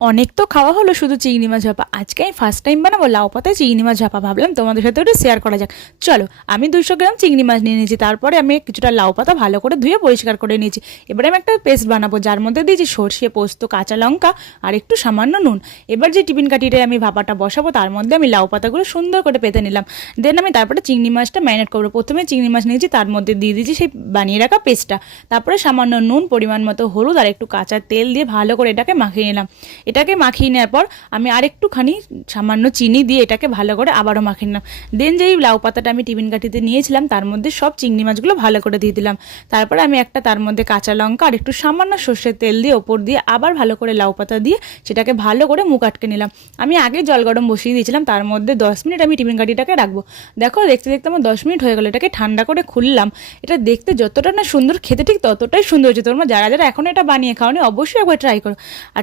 অনেক তো খাওয়া হলো শুধু চিংড়ি মাছ ভাপা। আজকে আমি ফার্স্ট টাইম বানাবো লাউ পাতায় চিংড়ি মাছ ভাপা। ভাবলাম তোমাদের সাথে একটু শেয়ার করা যাক। চলো, আমি 200 গ্রাম চিংড়ি মাছ নিয়ে নিয়েছি। তারপরে আমি কিছুটা লাউ পাতা ভালো করে ধুয়ে পরিষ্কার করে নিয়েছি। এবারে আমি একটা পেস্ট বানাবো, যার মধ্যে দিয়েছি সর্ষে, পোস্ত, কাঁচা লঙ্কা আর একটু সামান্য নুন। এবার যে টিফিন কাঠিতে আমি ভাপাটা বসাবো তার মধ্যে আমি লাউ পাতাগুলো সুন্দর করে পেতে নিলাম। দেন আমি তারপরে চিংড়ি মাছটা ম্যারিনেট করবো। প্রথমে চিংড়ি মাছ নিয়েছি, তার মধ্যে দিয়ে দিয়েছি সেই বানিয়ে রাখা পেস্টটা। তারপরে সামান্য নুন, পরিমাণ মতো হলুদ আর একটু কাঁচা তেল দিয়ে ভালো করে এটাকে মাখিয়ে নিলাম। এটাকে মাখিয়ে নেওয়ার পর আমি আর একটুখানি সামান্য চিনি দিয়ে এটাকে ভালো করে আবারও মাখিয়ে নিলাম। দেন যেই লাউ পাতাটা আমি টিফিন কাঠিতে নিয়েছিলাম তার মধ্যে সব চিংড়ি মাছগুলো ভালো করে দিয়ে দিলাম। তারপরে আমি একটা তার মধ্যে কাঁচা লঙ্কা আর একটু সামান্য সর্ষের তেল দিয়ে ওপর দিয়ে আবার ভালো করে লাউ পাতা দিয়ে সেটাকে ভালো করে মুখ আটকে নিলাম। আমি আগে জল গরম বসিয়ে দিয়েছিলাম, তার মধ্যে 10 মিনিট আমি টিফিন কাঠিটাকে রাখবো। দেখো, দেখতে দেখতে আমার 10 মিনিট হয়ে গেলো। এটাকে ঠান্ডা করে খুললাম। এটা দেখতে যতটা না সুন্দর, খেতে ঠিক ততটাই সুন্দর হয়েছে। তোমরা যারা যারা এখন এটা বানিয়ে খাওনি অবশ্যই একবার ট্রাই করো। আর